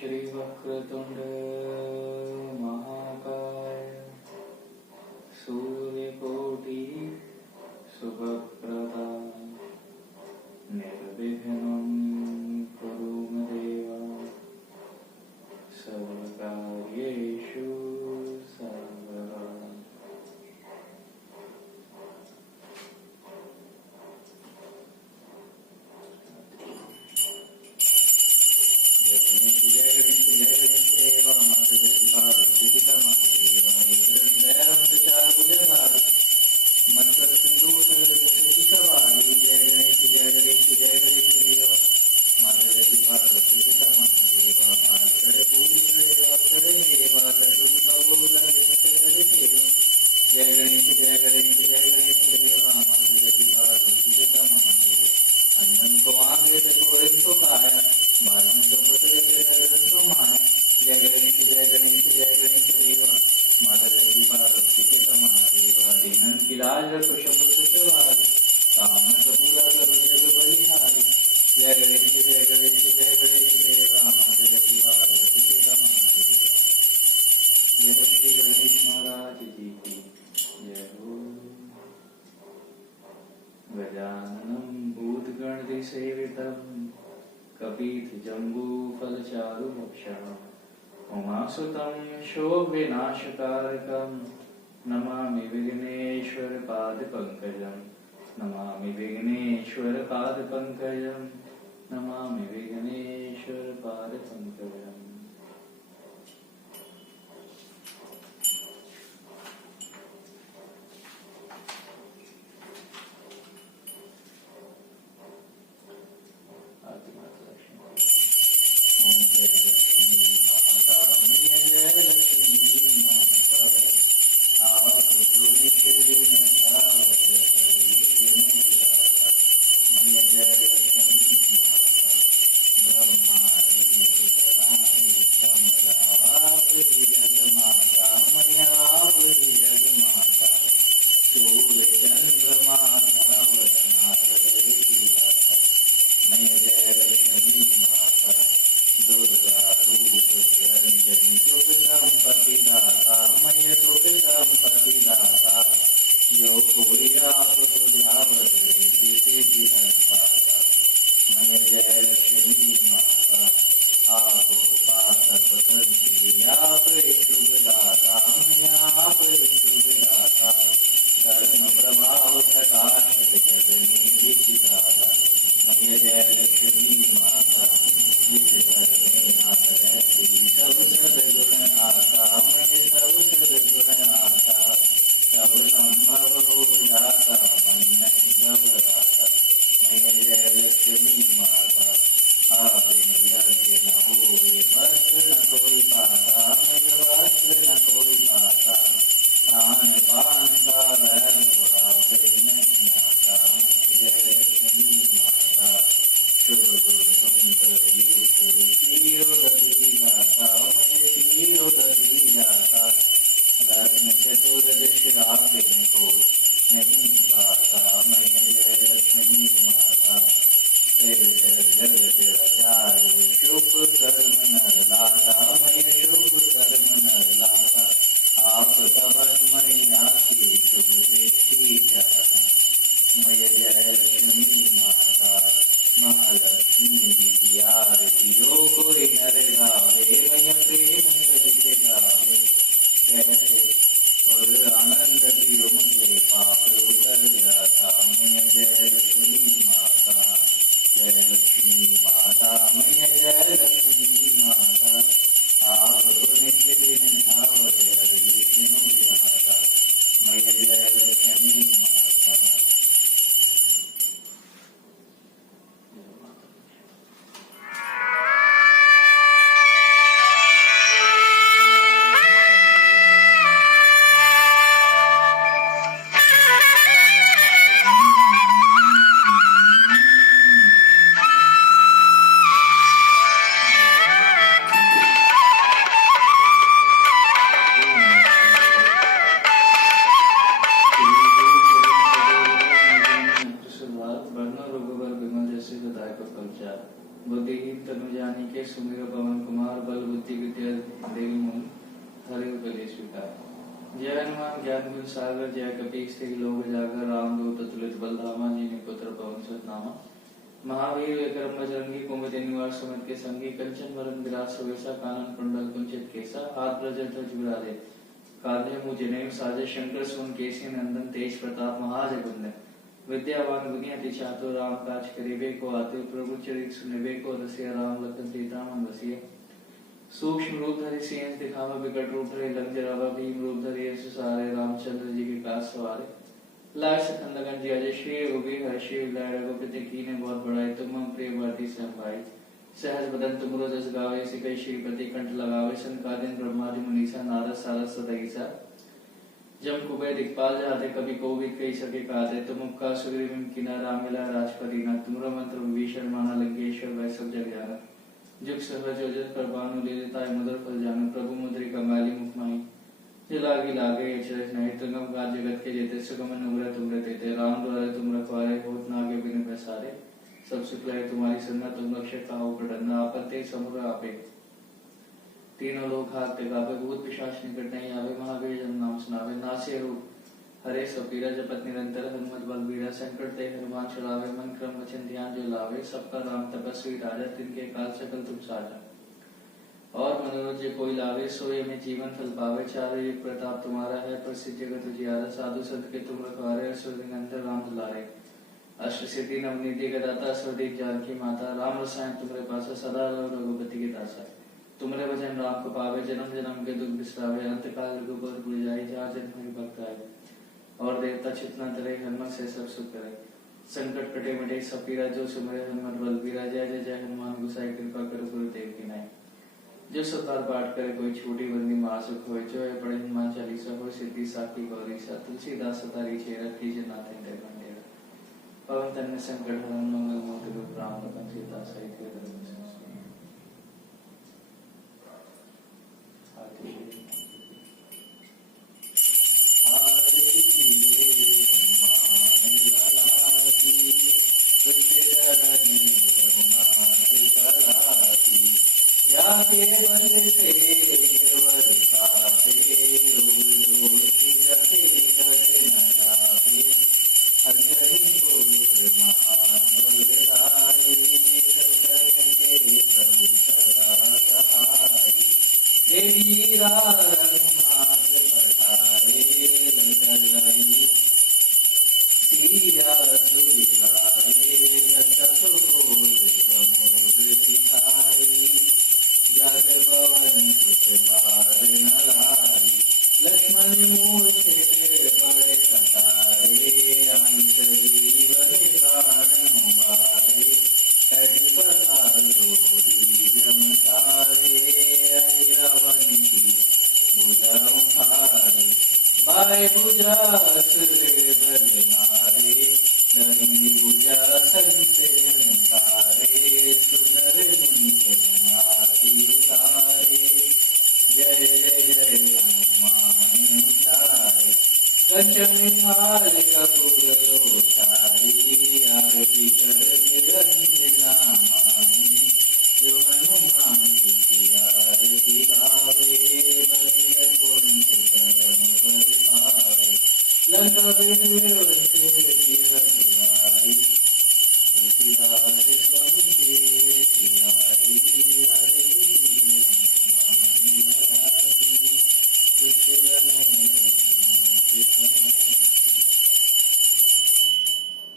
श्रीवक्रतुण्ड महाकाय सूर्यकोटि शुभप्रभा निर्विघ्नं कुरु मे देव सर्वकार्येषु सर्वदा। गजाननं भूतगणसेवितं कपित्थजम्बूफलचारुभक्षणम् उमासुतं शोकविनाशकारकं नमामि विघ्नेश्वरपादपङ्कजं नमामि विघ्नेश्वरपादपङ्कजं नमामि विघ्नेश्वरपादपङ्कजम्। बुद्धिहीन तनु जानी के सुमिर पवन कुमार बल स्वीकार। जय हनुमान ज्ञान गुण सागर, जय कपीस तिहुँ लोक उजागर, रामदूत अतुलित बल धामा, जिन्हीं पुत्र पवन सुत नामा। महावीर विक्रम बजरंगी, कुमति निवार सुमति के संगी, कंचन वरन विराज सुबेसा, कानन कुंडल कुंचित केसा, हाथ ब्रज ध्वज विराजे, कांधे मुझ जनेऊ साजे, शंकर सुवन केसरी नंदन, तेज प्रताप महाजगवंदन। विद्यावान गुणी अति चातुर, राम काज करिबे को आतुर, प्रभु चरित्र सुनिबे को रसिया, राम लखन सीता मन बसिया। सूक्ष्म रूप धरि सिंह दिखावा, विकट रूप धरि लंक जरावा, भीम रूप धरि असुर सहारे, रामचंद्र जी के काज सवारे। लाय सखन लगन जी अजय, श्री रघुबीर हर्षि लाय रघुपति कीन्हे बहुत बड़ाई, तुम मम प्रिय भरती संभाई। सहज बदन तुमरो जस गावे, सिकई श्रीपति कंठ लगावे, सनकादिक ब्रह्मादि मुनीसा, नारद सारद सदा ईसा। जम कुबेर दिक्पाल जाते, कभी कोविद कही सके काते, तुम उपकार सुग्रीव किना राम मिलाए राजपति ना, तुमरो मंत्र विभीषण माना, लंकेश्वर वै सब जग जाना। जुग सहज जोजन पर भानु, लीलिताय मधुर फल जानु, प्रभु मुद्रिका मैली मुख माही। जे लागी लागे अचरज नहीं, तुंगम काज जगत के जेते, सुगम अनुग्रह तुमरे तेते, राम द्वारे तुम रखवारे, होत न आगे बिनु पैसारे। सब सुख लहे तुम्हारी सन्ना, तुम रक्षक काहू को डरना, आपत्ति समुद्र आपे। तीनों लोग हाथ गावे, भूत पिशाच निकट नहीं आवे, महावीर जन नाम सुनावे। नासे रूप हरे सपीरा, जपत निरंतर हनुमत बल बीरा, संकट ते हनुमान छुड़ावे, मन क्रम वचन ध्यान जो लावे। सबका राम तपस्वी राजा, तिनके काल सकल तुम साजा। और मनोरथ जे कोई लावे, सोए में जीवन फल पावे। चारों युग प्रताप तुम्हारा है, प्रसिद्ध जगत उजियारा। साधु संत के तुम रखवारे, असुर निकंदन राम दुलारे। अष्ट सिद्धि नवनीति के दाता, सर्वदिक जानकी माता। राम रसायन तुम्हारे पासा, सदा रहो रघुपति के दासा। तुम्हारे भजन राम को पावे, जन्म जन्म के दुख बिसरावे। अंत काल रघुबर पुर जाई, जहाँ जन्म हरि भक्त आए। और देवता चितना तरे, हनुमत से सब सुख करे। संकट कटे मिटे सब पीरा, जो सुमरे हनुमत बल बीरा। जय जय जय हनुमान गोसाई, कृपा करो गुरुदेव की नाई। जो सतार पाठ करे कोई छोटी बंदी मासुक होए, जो है पढ़े हनुमान चालीसा हो, सिद्धि साखी गौरीसा। तुलसीदास सतारी चेरा, कीजे नाथ हृदय मंडेरा। पवन तन्य संकट हरण, मंगल मूर्ति रूप, राम लखन सीता सहित धर्म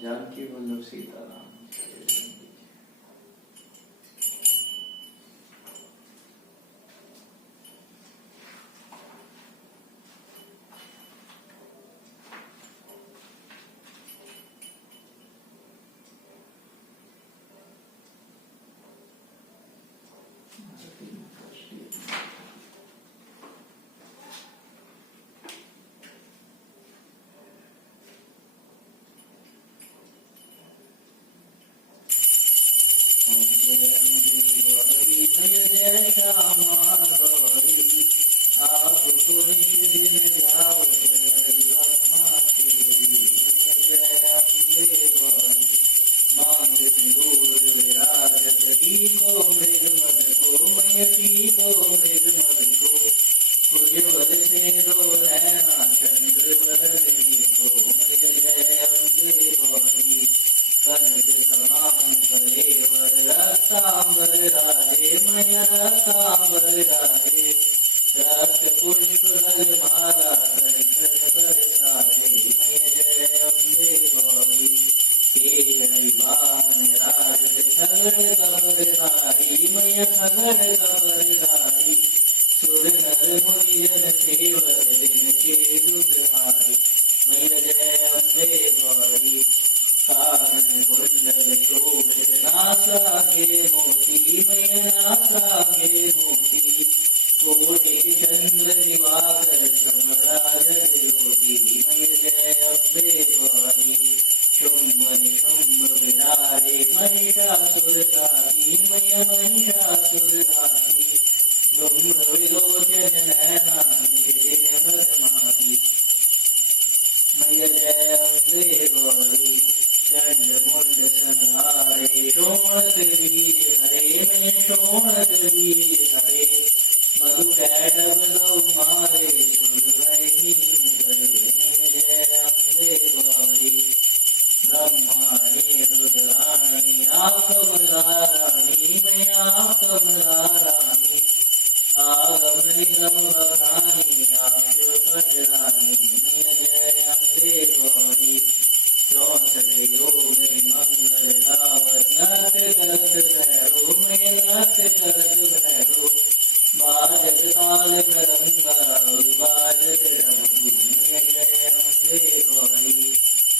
जानकी वल्लभ सीताराम। मैया जय अम्बे गौरी कानन कुंडल शोभित नासा गे मोती मैया नासा गे मोती कोटि चंद्र दिवाकर समराजत ज्योति मैया जय अम्बे गौरी शुंभ निशुंभ विदारे महिषासुरकाली मैया महिषासुरकाली ब्रह्म विलोचन नैना निशिदिन मदमाती मैया जय अम्बे गौरी चंड मुंड संहारे शोणत बीज हरे मैं शोणत बीज हरे मधु कैटभ गौ मारे सुरवहीन करे मैया जय अम्बे गौरी ब्रह्माणी रुद्राणी आकमदाराणी मैया आकमदाराणी आगम निगम बखानी आशुपटरानी मैया जय अम्बे गौरी 64 योग मंगल गावत नृत्य करत भैरो मैं नृत्य करत भैरो बाजत ताल मृदंगा बाजत डमरू मैया जय अम्बे गौरी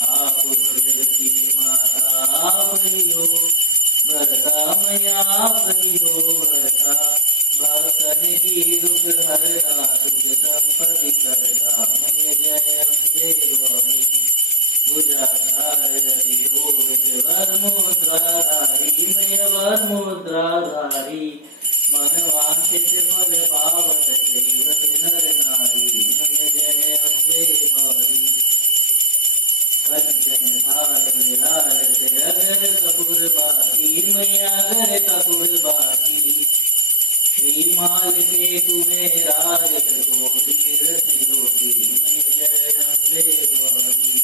आप जगती माता आप ही हो भरता मैया आप ही हो भरता भक्तन की दुख हरता सुख संपत्ति करता मैया जय अम्बे गौरी भुजाधारयति शोभित वरमुद्राधारी मैया वरमुद्राधारी मन वांछित फल पावत सेवत नर नारी मैया जय अम्बे गौरी कंचन थाल विराजत अगर कपूर बाती मैया अगर कपूर बाती श्रीमाल के तुम्हें राजत को तीरथ ज्योति मैया जय अम्बे गौरी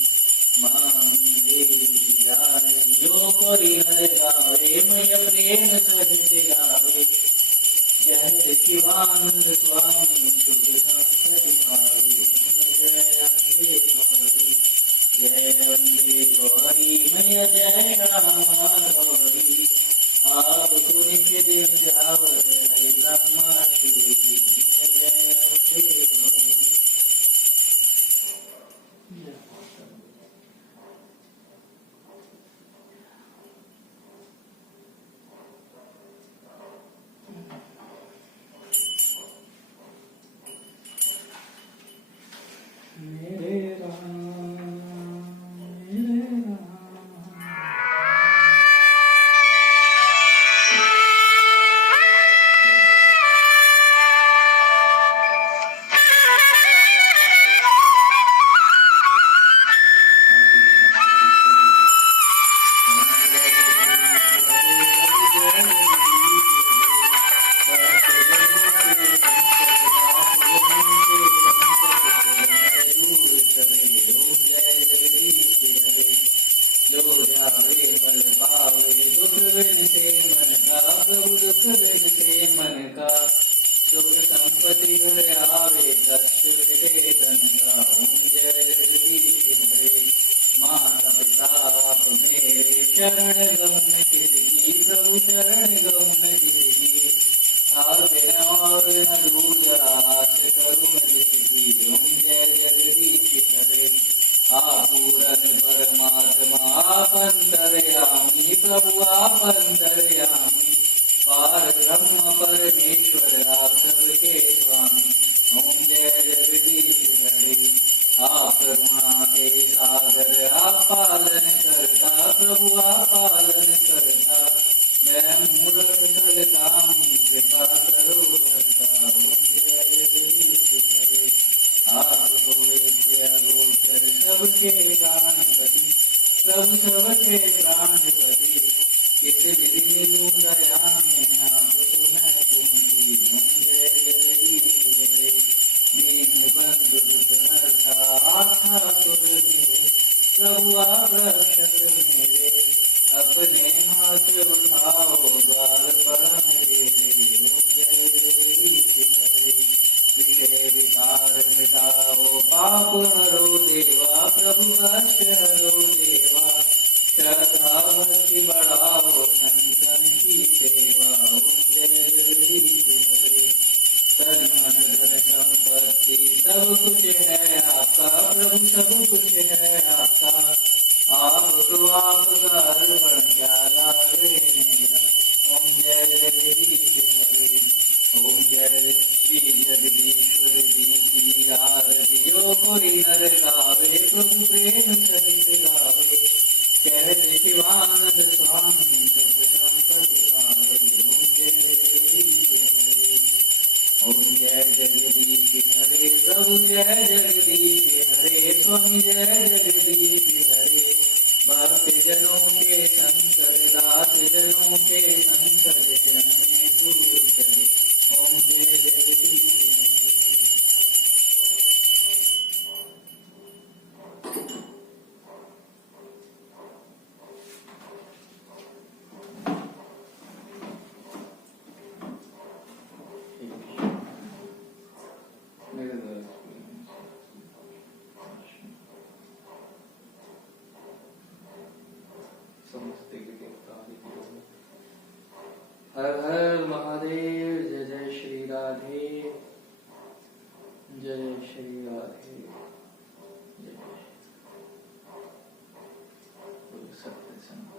जो कोई नर गावे मैया प्रेम सहित गावे कहत शिवानंद स्वामी सुख संपत्ति पावे जय अम्बे गौरी जय अम्बे गौरी मैया जय श्यामा गौरी आपको नित्य दिन जावत है ब्रह्मा शिव जी जय अम्बे गौरी सब कुछ है आपका प्रभु सब कुछ है है आता, आप तो आपका अर्पण क्या लागे मेरा। ओम जय जगदीश हरे, ओम जय श्री जगदीश्वर जी की आरती जो कोई नर गावे, प्रभु प्रेम सहित गावे, कहते शिवानंद स्वामी सुख संपत्ति पावे। ओम जय जगदीश हरे, ओम जय जगदीश हरे, प्रभु जय जगदीश हरे, स्वामी जय जगदीश हरे। भक्त जनों के संकट, दास जनों के संकट, क्षण में दूर करे। ओम जय जगदीश हरे। हर हर महादेव, जय जय श्री राधे, जय श्री राधे, जय सत्य संत।